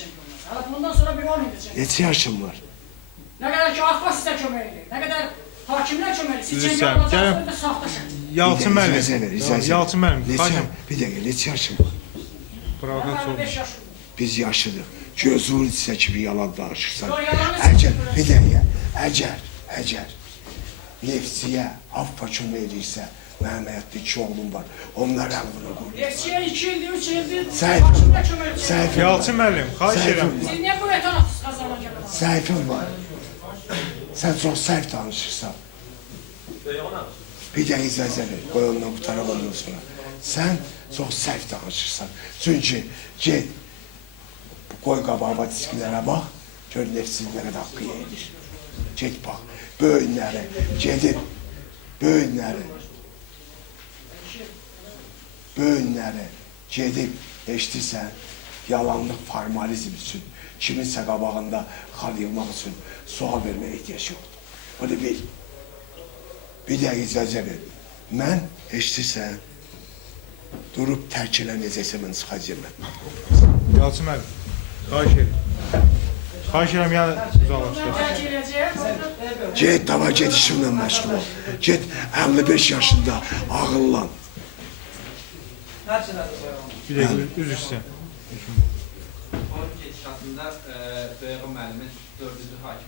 çempion olacaq. Hələ bundan sonra bir 10 ildir çempion. Neçə yaşın var? Nə qədər ki Akbaş sizə kömək edir, nə qədər hakimlər kömək edir, siz Üzr çempion istəyirəm. olacaqsınız da saxta şəkil. Yalçın müəllim. İcazə ver, icazə ver. Yalçın müəllim. Xahiş Bir dəqiqə, neçə yaşın var? Provokasiya oldu. 5 yaşım. Biz yaşlıyıq. Gözünün içsə kimi yalan danışırsan. Yo, yalanı Əgər, söylüyorum. bir dəqiqə, əgər Neftçiyə Avpa kömək edirsə, mənim həyatda 2 oğlum var. Onlar əlvına qoyur. Neftçiyə 2 ildir, 3 ildir, Səhv. hakimlər kömək edir. Səhv. Yalçın müəllim, xahiş Səhv. edirəm. Siz niyə bu etanasız qazanacaqsınız? Səhifin var. Sən çox səhv danışırsan. Bir dəqiqə icazə ver, qoy ondan qutaraq ondan sonra. Sən çox səhv danışırsan. Çünki get, qoy qabağıma diskilərə bax, gör Neftçinin nə qədər haqqı yedir. Get bax, böyünləri gedib, böyünləri gedib, eşitirsən, yalanlıq formalizm üçün, kiminsə qabağında xal yığmaq üçün sual verməyə ehtiyac yoxdur. Bunu bil. Bir dəqiqə icazə ver. Mən, eşitirsən, durub tərk eləməyəcəksə mən çıxacağım mən. Yalçın müəllim, xahiş edirəm. Xahiş edirəm, yəni uzaqlaşdırın. Bəlkə eləyəcək. Get, dava get işimlə məşğul ol. Get, 55 yaşında ağıllan. Bir dəqiqə, üzr istəyirəm. Onun gedişatında Böyük müəllimin 4-cü hakim